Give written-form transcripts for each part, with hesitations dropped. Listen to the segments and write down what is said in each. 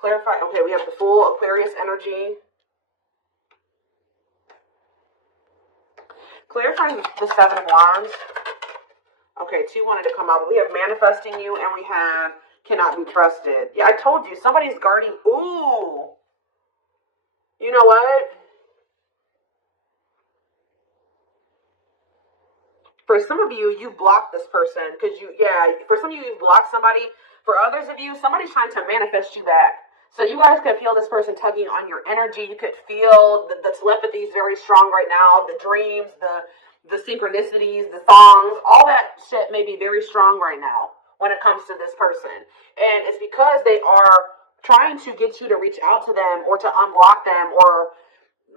Clarify. Okay, we have the full Aquarius energy. Clarifying the Seven of Wands. Okay, 2 wanted to come out, but we have manifesting you and we have cannot be trusted. Yeah, I told you, somebody's guarding. Ooh. You know what? For some of you, you blocked this person because for some of you, you blocked somebody. For others of you, somebody's trying to manifest you back. So you guys could feel this person tugging on your energy. You could feel the telepathy is very strong right now. The dreams, the synchronicities, the songs, all that shit may be very strong right now when it comes to this person. And it's because they are trying to get you to reach out to them or to unblock them, or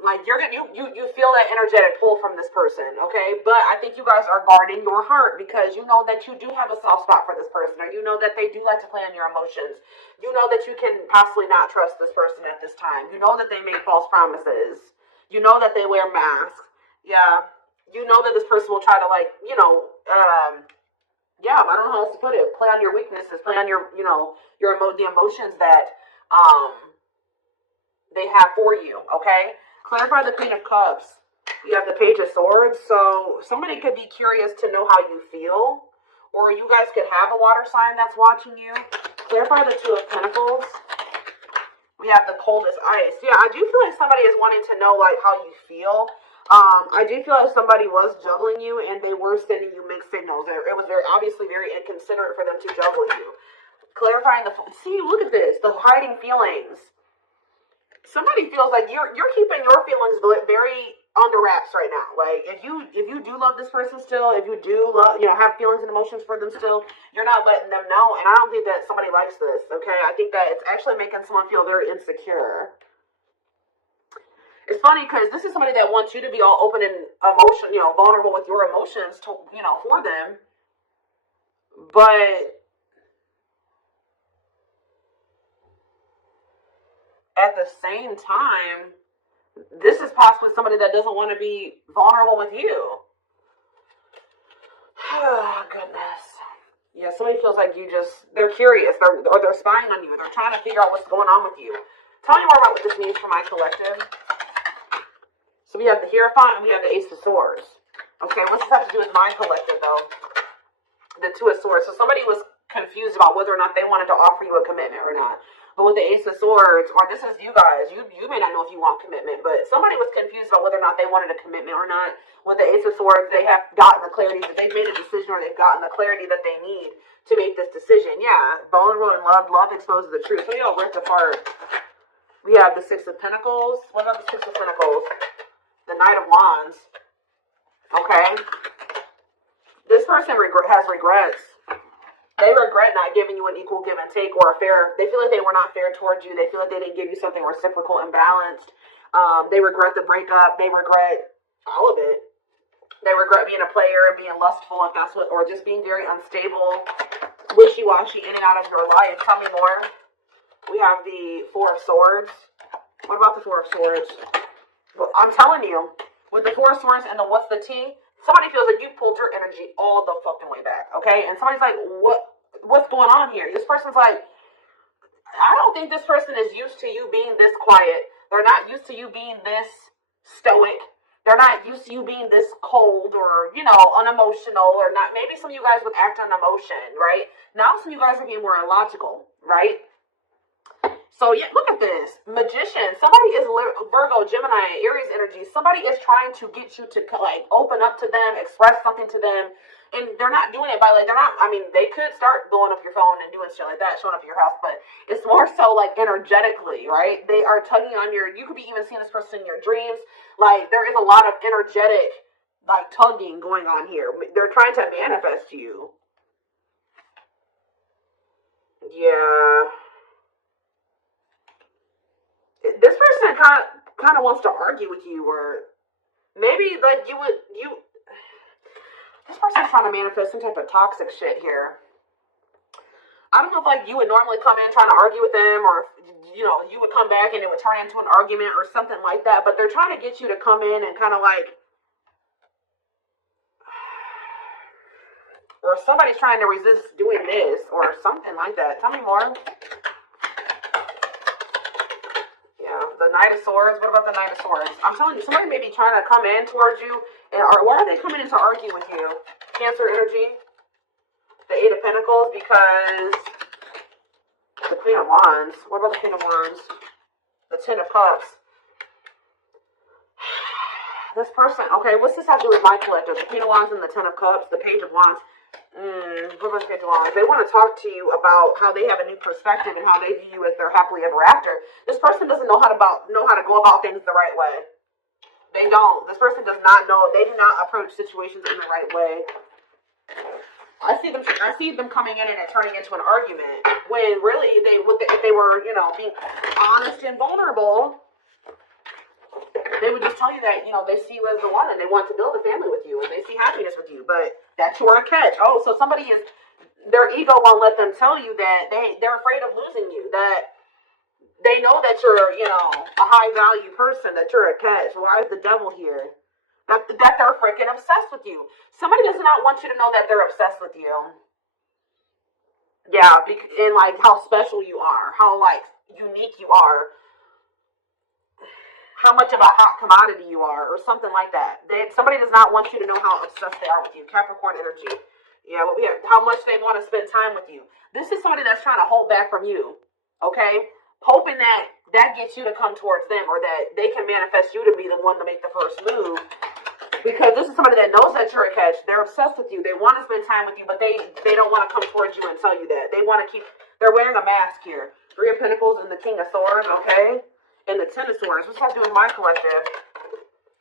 like you feel that energetic pull from this person, okay? But I think you guys are guarding your heart because you know that you do have a soft spot for this person, or you know that they do like to play on your emotions. You know that you can possibly not trust this person at this time. You know that they make false promises. You know that they wear masks. Yeah. You know that this person will try to, like, I don't know how else to put it. Play on your weaknesses. Play on your, the emotions that they have for you, okay? Clarify the Queen of Cups. You have the Page of Swords. So somebody could be curious to know how you feel. Or you guys could have a water sign that's watching you. Clarify the Two of Pentacles. We have the Coldest Ice. Yeah, I do feel like somebody is wanting to know, like, how you feel. I do feel like somebody was juggling you and they were sending you mixed signals. It was obviously very inconsiderate for them to juggle you. Clarifying look at this. The hiding feelings. Somebody feels like you're keeping your feelings very under wraps right now. Like if you do love this person still, if you do love, have feelings and emotions for them still, you're not letting them know. And I don't think that somebody likes this. Okay, I think that it's actually making someone feel very insecure. It's funny because this is somebody that wants you to be all open and vulnerable with your emotions to, for them. But at the same time, this is possibly somebody that doesn't want to be vulnerable with you. Oh, goodness. Yeah, somebody feels like they're curious, they're spying on you, they're trying to figure out what's going on with you. Tell me more about what this means for my collective. So we have the Hierophant and we have the Ace of Swords. Okay, what's this have to do with my collective, though? The Two of Swords. So somebody was confused about whether or not they wanted to offer you a commitment or not. But with the Ace of Swords, or this is you guys, you may not know if you want commitment, but somebody was confused about whether or not they wanted a commitment or not. With the Ace of Swords, they have gotten the clarity that they've made a decision, or they've gotten the clarity that they need to make this decision. Yeah, vulnerable and love. Love exposes the truth. So you rip apart. We have the Six of Pentacles. What about the Six of Pentacles? The Knight of Wands. Okay. This person has regrets. They regret not giving you an equal give and take or a fair. They feel like they were not fair towards you. They feel like they didn't give you something reciprocal and balanced. They regret the breakup. They regret all of it. They regret being a player and being lustful, if that's or just being very unstable, wishy-washy in and out of your life. Tell me more. We have the Four of Swords. What about the Four of Swords? Well, I'm telling you, with the Four of Swords and the what's the tea, somebody feels like you pulled your energy all the fucking way back, okay? And somebody's like, what's going on here? This person's like, I don't think this person is used to you being this quiet. They're not used to you being this stoic. They're not used to you being this cold or, unemotional or not. Maybe some of you guys would act on emotion, right? Now some of you guys are being more illogical, right? So, yeah, look at this. Magician. Somebody is Virgo, Gemini, Aries energy. Somebody is trying to get you to, open up to them, express something to them. And they're not doing it by, they could start blowing up your phone and doing shit like that, showing up at your house. But it's more so, energetically, right? They are tugging on you could be even seeing this person in your dreams. There is a lot of energetic, tugging going on here. They're trying to manifest you. Yeah. This person kind of wants to argue with you, or maybe this person's trying to manifest some type of toxic shit here. I don't know if you would normally come in trying to argue with them, or you would come back and it would turn into an argument or something like that. But they're trying to get you to come in and kind of or somebody's trying to resist doing this or something like that. Tell me more. Knight of Swords. What about the Knight of Swords? I'm telling you, somebody may be trying to come in towards you. Or why are they coming in to argue with you? Cancer energy. The Eight of Pentacles, because the Queen of Wands. What about the Queen of Wands? The Ten of Cups. This person, okay, what's this have to do with my collective? The Queen of Wands and the Ten of Cups, the Page of Wands. What about the Page of Wands? They want to talk to you about how they have a new perspective and how they view you as their happily ever after. This person doesn't know how to go about things the right way. They don't. This person does not know. They do not approach situations in the right way. I see them coming in and it turning into an argument when really if they were, you know, being honest and vulnerable, they would just tell you that, you know, they see you as the one and they want to build a family with you and they see happiness with you, but that you are a catch. Oh, so their ego won't let them tell you that they're afraid of losing you, that they know that you're, you know, a high value person, that you're a catch. Why is the devil here? That they're freaking obsessed with you. Somebody does not want you to know that they're obsessed with you. Yeah, and like how special you are, how like unique you are, how much of a hot commodity you are, or something like that. Somebody does not want you to know how obsessed they are with you. Capricorn energy. Yeah, what we have, how much they want to spend time with you. This is somebody that's trying to hold back from you. Okay? Hoping that gets you to come towards them, or that they can manifest you to be the one to make the first move. Because this is somebody that knows that you're a catch. They're obsessed with you. They want to spend time with you, but they don't want to come towards you and tell you that. They want to they're wearing a mask here. Three of Pentacles and the King of Swords, okay? And the Ten of Swords. What's that do with my collective?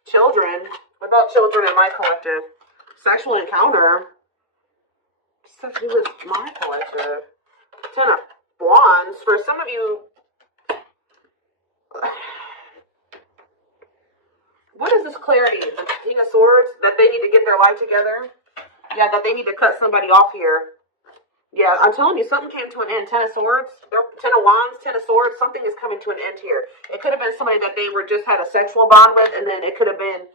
Children. What about children in my collective? Sexual encounter. What's that do with my collective? Ten of Wands. For some of you, what is this clarity? The King of Swords? That they need to get their life together? Yeah, that they need to cut somebody off here. Yeah, I'm telling you, something came to an end. Ten of Swords, Ten of Wands, Ten of Swords, something is coming to an end here. It could have been somebody that they were just had a sexual bond with, and then it could have been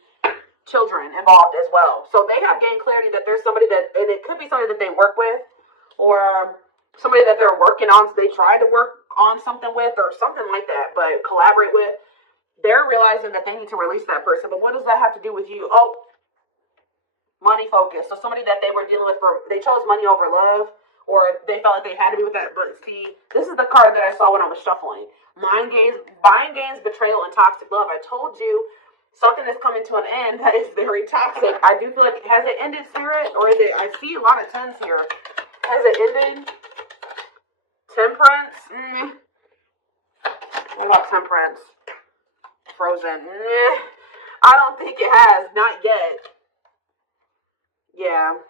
children involved as well. So they have gained clarity that there's somebody that, and it could be somebody that they work with, or somebody that they're working on, so they try to work on something with, or something like that, but collaborate with. They're realizing that they need to release that person. But what does that have to do with you? Oh, money focus. So somebody that they were dealing with, they chose money over love, or they felt like they had to be with that. But see, this is the card that I saw when I was shuffling. Mind games, betrayal, and toxic love. I told you something is coming to an end that is very toxic. I do feel like, has it ended, Spirit? Or is it, I see a lot of tens here. Has it ended? Temperance? What about temperance? Frozen? I don't think it has. Not yet. Yeah.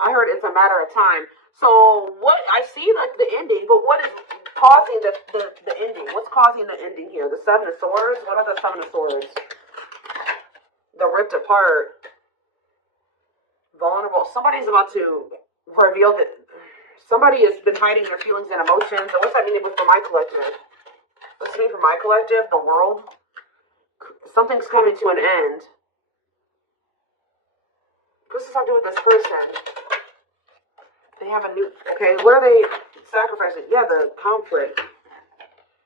I heard it's a matter of time. So what I see, like the ending, but what is causing the ending? What's causing the ending here? The Seven of Swords? What are the Seven of Swords? The ripped apart. Vulnerable. Somebody's about to reveal that somebody has been hiding their feelings and emotions. And what's that mean for my collective? What's it mean for my collective? The world? Something's coming to an end. What's this have to do with this person? They have a new, okay, what are they sacrificing? Yeah, the conflict.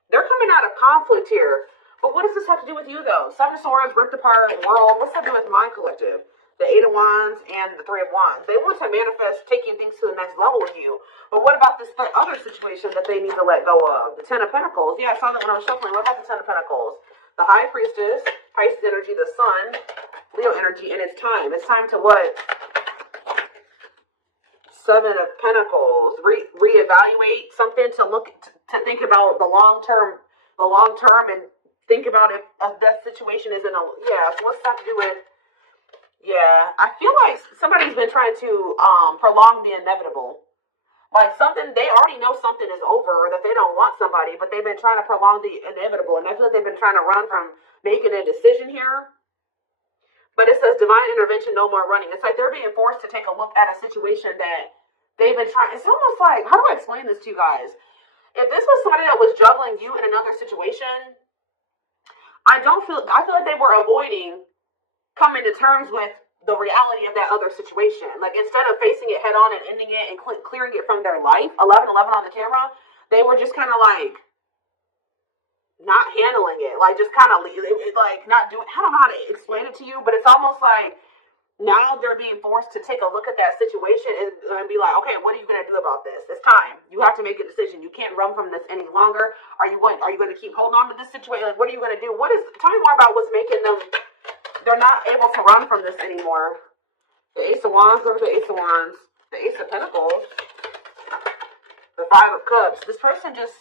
They're coming out of conflict here. But what does this have to do with you, though? Seven of Swords, ripped apart, world. What's that do with my collective? The Eight of Wands and the Three of Wands. They want to manifest taking things to the next level with you. But what about this other situation that they need to let go of? The Ten of Pentacles. Yeah, I saw that when I was shuffling. What about the Ten of Pentacles? The High Priestess, Pisces energy, the Sun, Leo energy, and it's time. It's time to what? Seven of Pentacles. Reevaluate something, to think about the long term, and think about if that situation is in a, yeah, so what's that to do with, yeah, I feel like somebody's been trying to prolong the inevitable. Like something, they already know something is over, or that they don't want somebody, but they've been trying to prolong the inevitable, and I feel like they've been trying to run from making a decision here. But it says divine intervention, no more running. It's like they're being forced to take a look at a situation that they've been trying. It's almost like, how do I explain this to you guys? If this was somebody that was juggling you in another situation, I feel like they were avoiding coming to terms with the reality of that other situation. Like instead of facing it head on and ending it and clearing it from their life, 1111 on the camera, they were just kind of like not handling it, like just kind of like not doing. I don't know how to explain it to you, but it's almost like now they're being forced to take a look at that situation and be like, okay, what are you going to do about this? It's time. You have to make a decision. You can't run from this any longer. Are you going to keep holding on to this situation? Like, what are you going to do? Tell me more about what's making them, they're not able to run from this anymore. The Ace of Wands, look at the Ace of Wands. The Ace of Pentacles. The Five of Cups. This person just,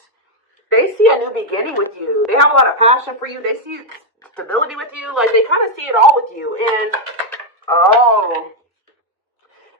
they see a new beginning with you. They have a lot of passion for you. They see stability with you. Like, they kind of see it all with you. And, oh,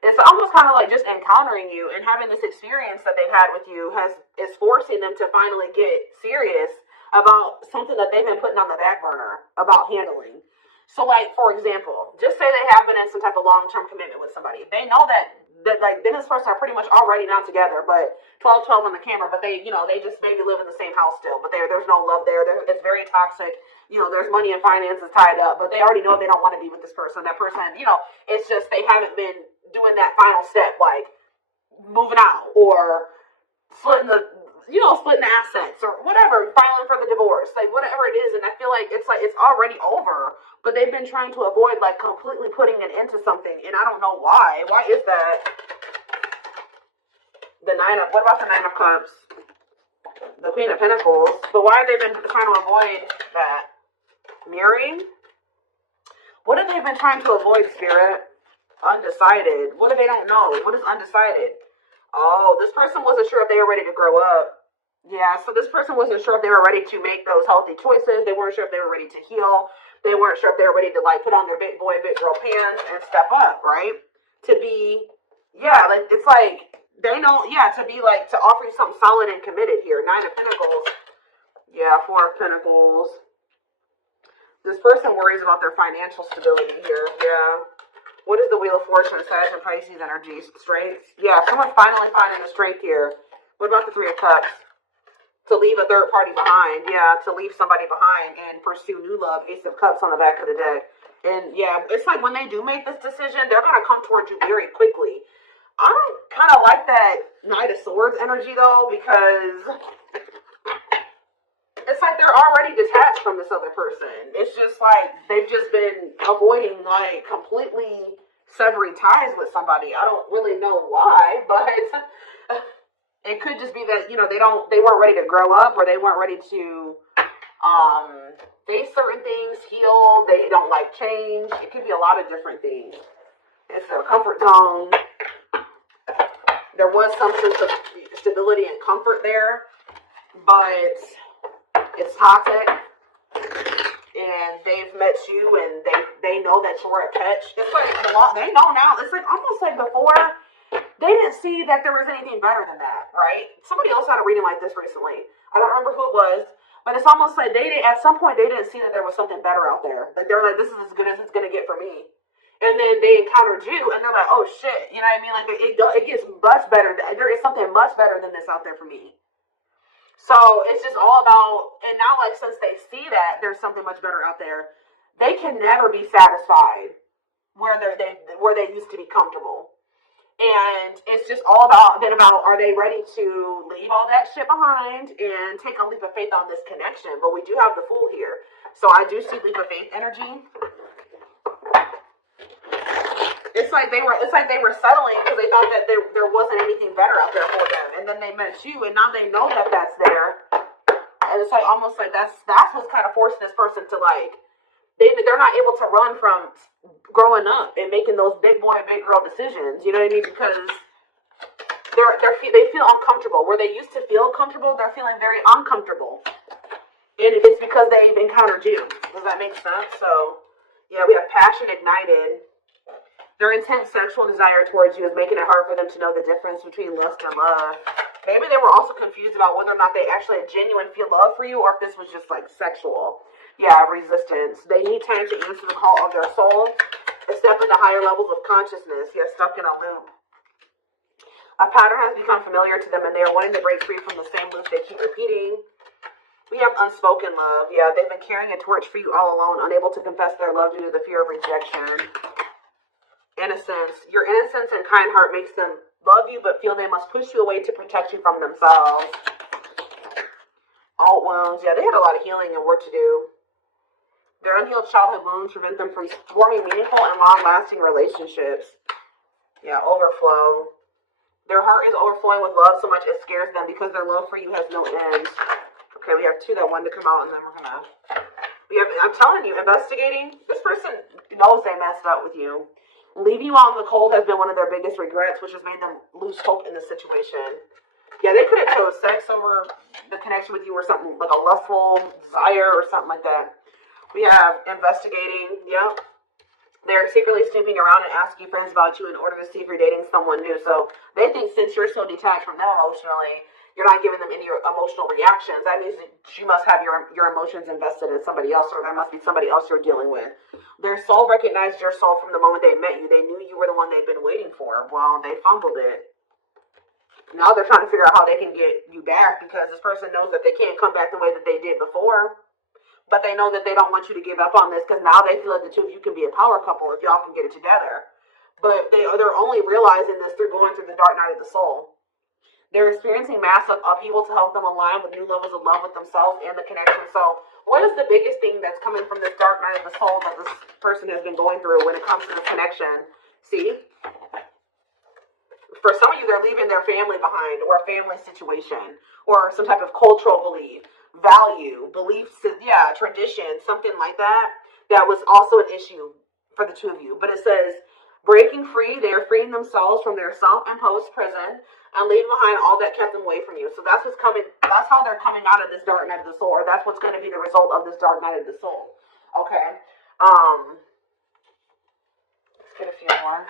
it's almost kind of like just encountering you and having this experience that they've had with you is forcing them to finally get serious about something that they've been putting on the back burner about handling. So, like, for example, just say they have been in some type of long-term commitment with somebody. They know that like, then this person are pretty much already not together, but 12-12 on the camera, but they, they just maybe live in the same house still, but there's no love there. It's very toxic. There's money and finances tied up, but they already know they don't want to be with this person. That person, it's just they haven't been doing that final step, like moving out or splitting the assets or whatever, filing for the divorce, like whatever it is. And I feel like it's already over, but they've been trying to avoid like completely putting it into something. And I don't know why. Why is that? What about the Nine of Cups? The Queen of Pentacles. But why have they been trying to avoid that? Mirroring? What have they been trying to avoid, Spirit? Undecided. What if they don't know? What is undecided? Oh, this person wasn't sure if they were ready to grow up. Yeah, so this person wasn't sure if they were ready to make those healthy choices. They weren't sure if they were ready to heal. They weren't sure if they were ready to, like, put on their big boy, big girl pants and step up, right? To be, yeah, like, it's like, they know, yeah, to be, like, to offer you something solid and committed here. Nine of Pentacles. Yeah, Four of Pentacles. This person worries about their financial stability here. Yeah. What is the Wheel of Fortune? Sag and Pisces energy. Strength. Yeah, someone's finally finding the strength here. What about the Three of Cups? To leave a third party behind. Yeah, to leave somebody behind and pursue new love. Ace of Cups on the back of the deck. And yeah, it's like when they do make this decision, they're going to come towards you very quickly. I don't kind of like that Knight of Swords energy though, because it's like they're already detached from this other person. It's just like they've just been avoiding like completely severing ties with somebody. I don't really know why, but it could just be that, they weren't ready to grow up, or they weren't ready to face certain things, heal. They don't like change. It could be a lot of different things. It's their comfort zone. There was some sense of stability and comfort there, but it's toxic, and they've met you, and they know that you're a catch. It's like they know now. It's like almost like before they didn't see that there was anything better than that, right? Somebody else had a reading like this recently. I don't remember who it was, but it's almost like at some point they didn't see that there was something better out there. Like they're like, this is as good as it's gonna get for me. And then they encountered you, and they're like, oh shit, you know what I mean? Like it gets much better. There is something much better than this out there for me. So it's just all about, and now like since they see that there's something much better out there, they can never be satisfied where they used to be comfortable. And it's just all about are they ready to leave all that shit behind and take a leap of faith on this connection? But we do have the Fool here, so I do see leap of faith energy. It's like they were settling because they thought that there wasn't anything better out there for them, and then they met you, and now they know that that's there, and it's like almost like that's what's kind of forcing this person to like they're not able to run from growing up and making those big boy, big girl decisions. You know what I mean? Because they feel uncomfortable. Where they used to feel comfortable, they're feeling very uncomfortable, and it's because they've encountered you. Does that make sense? So yeah, we have passion ignited. Their intense sexual desire towards you is making it hard for them to know the difference between lust and love. Maybe they were also confused about whether or not they actually had genuine feel love for you, or if this was just like sexual. Yeah, resistance. They need time to answer the call of their soul and step into higher levels of consciousness. Yet stuck in a loop. A pattern has become familiar to them, and they are wanting to break free from the same loop they keep repeating. We have unspoken love. Yeah, they've been carrying a torch for you all alone, unable to confess their love due to the fear of rejection. Innocence. Your innocence and kind heart makes them love you, but feel they must push you away to protect you from themselves. Alt wounds. Yeah, they had a lot of healing and work to do. Their unhealed childhood wounds prevent them from forming meaningful and long-lasting relationships. Yeah, overflow. Their heart is overflowing with love so much it scares them because their love for you has no end. Okay, we have two that wanted to come out, and then we're gonna. I'm telling you, investigating. This person knows they messed up with you. Leaving you out in the cold has been one of their biggest regrets, which has made them lose hope in the situation. Yeah, they could have chose sex over the connection with you, or something like a lustful desire or something like that. We have investigating. Yep. They're secretly snooping around and asking friends about you in order to see if you're dating someone new. So they think since you're so detached from them emotionally, you're not giving them any emotional reactions. That means that you must have your emotions invested in somebody else, or there must be somebody else you're dealing with. Their soul recognized your soul from the moment they met you. They knew you were the one they'd been waiting for. Well, they fumbled it. Now they're trying to figure out how they can get you back, because this person knows that they can't come back the way that they did before. But they know that they don't want you to give up on this, because now they feel like the two of you can be a power couple if y'all can get it together. But they're only realizing this through going through the dark night of the soul. They're experiencing massive upheaval to help them align with new levels of love with themselves and the connection. So what is the biggest thing that's coming from this dark night of the soul that this person has been going through when it comes to this connection? See? For some of you, they're leaving their family behind, or a family situation, or some type of cultural belief, value, beliefs, yeah, tradition, something like that. That was also an issue for the two of you. But it says, breaking free, they are freeing themselves from their self-imposed prison and leaving behind all that kept them away from you. So that's what's coming. That's how they're coming out of this dark night of the soul, or that's what's going to be the result of this dark night of the soul. Okay. Let's get a few more.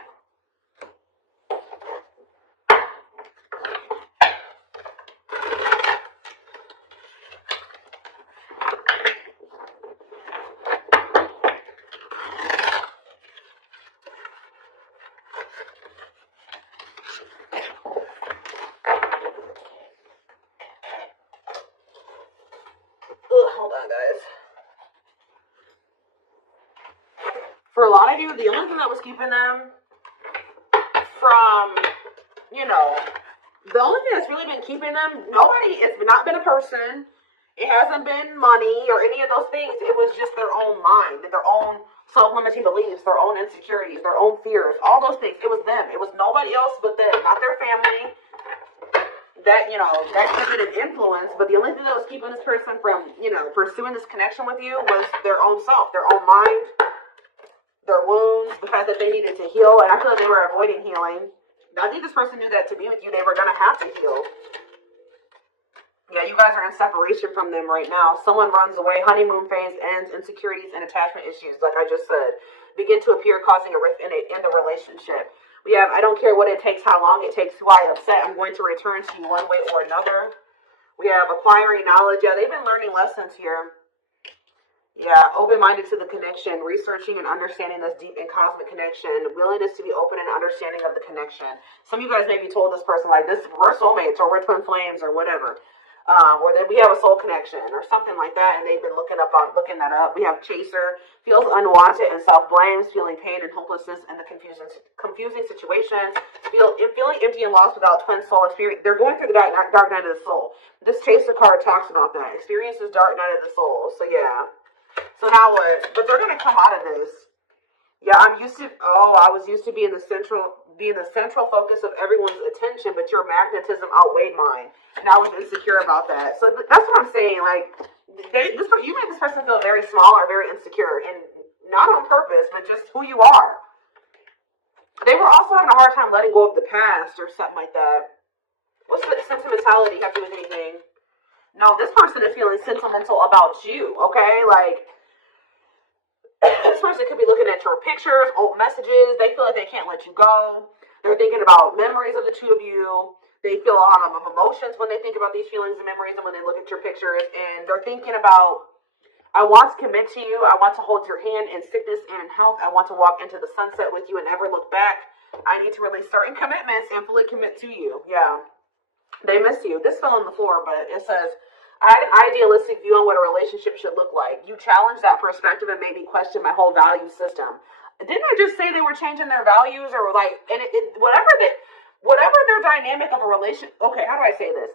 Hold on, guys. For a lot of you, the only thing that was keeping them from, the only thing that's really been keeping them, it's not been a person. It hasn't been money or any of those things. It was just their own mind, their own self-limiting beliefs, their own insecurities, their own fears, all those things. It was them. It was nobody else but them, not their family. That could have been an influence, but the only thing that was keeping this person from, pursuing this connection with you was their own self, their own mind, their wounds, the fact that they needed to heal, and I feel like they were avoiding healing. I think this person knew that to be with you, they were going to have to heal. Yeah, you guys are in separation from them right now. Someone runs away, honeymoon phase ends, insecurities and attachment issues, like I just said, begin to appear, causing a rift in the relationship. We have, I don't care what it takes, how long it takes, who I upset, I'm going to return to you one way or another. We have acquiring knowledge. Yeah, they've been learning lessons here. Yeah, open-minded to the connection, researching and understanding this deep and cosmic connection, willingness to be open and understanding of the connection. Some of you guys maybe told this person, like, we're soulmates, or we're twin flames, or whatever. Or that we have a soul connection or something like that, and they've been looking that up. We have chaser, feels unwanted and self-blames, feeling pain and hopelessness in the confusing situations, feeling empty and lost without twin soul experience. They're going through the dark night of the soul. This chaser card talks about that. Experiences dark night of the soul. So yeah. So now what? But they're gonna come out of this. Yeah, I was used to being the central focus of everyone's attention, but your magnetism outweighed mine. And I was insecure about that. So that's what I'm saying. Like, you made this person feel very small or very insecure, and not on purpose, but just who you are. They were also having a hard time letting go of the past or something like that. What's the sentimentality have to do with anything? No, this person is feeling sentimental about you, okay? Like, this person could be looking at your pictures, old messages. They feel like they can't let you go. They're thinking about memories of the two of you. They feel a lot of emotions when they think about these feelings and memories, and when they look at your pictures. And they're thinking about, I want to commit to you. I want to hold your hand in sickness and in health. I want to walk into the sunset with you and never look back. I need to release certain commitments and fully commit to you. Yeah. They miss you. This fell on the floor, but it says, I had an idealistic view on what a relationship should look like. You challenged that perspective and made me question my whole value system. Didn't I just say they were changing their values, or like, and whatever their dynamic of a relationship? Okay, how do I say this?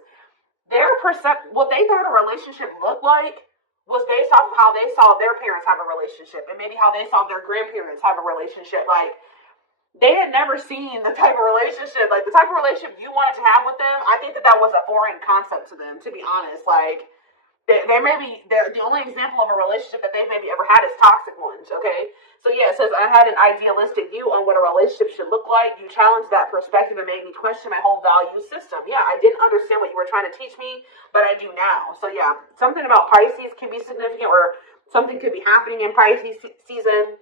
what they thought a relationship looked like was based off of how they saw their parents have a relationship, and maybe how they saw their grandparents have a relationship. Like, they had never seen the type of relationship, like the type of relationship you wanted to have with them. I think that was a foreign concept to them, to be honest. Like, the only example of a relationship that they've maybe ever had is toxic ones, okay? So yeah, it says, I had an idealistic view on what a relationship should look like. You challenged that perspective and made me question my whole value system. Yeah, I didn't understand what you were trying to teach me, but I do now. So yeah, something about Pisces can be significant, or something could be happening in Pisces season.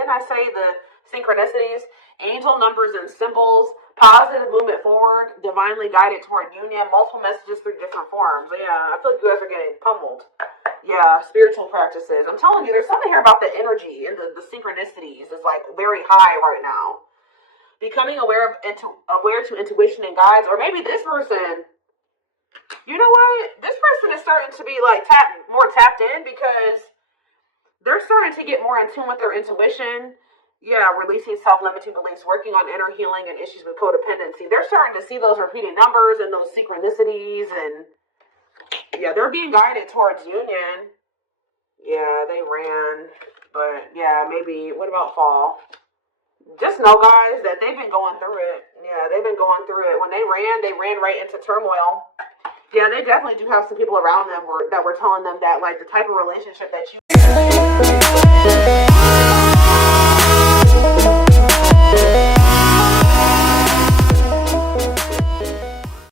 Then I say the synchronicities, angel numbers and symbols, positive movement forward, divinely guided toward union, multiple messages through different forms. Yeah, I feel like you guys are getting pummeled. Yeah, spiritual practices. I'm telling you, there's something here about the energy and the synchronicities is like very high right now. Becoming aware to intuition and guides, or maybe this person, you know what? This person is starting to be like more tapped in, because they're starting to get more in tune with their intuition. Yeah, releasing self-limiting beliefs, working on inner healing and issues with codependency. They're starting to see those repeating numbers and those synchronicities, and yeah, they're being guided towards union. Yeah, they ran, but yeah, maybe, what about fall? Just know, guys, that they've been going through it. Yeah, they've been going through it. When they ran right into turmoil. Yeah, they definitely do have some people around them that were telling them that, like, the type of relationship that you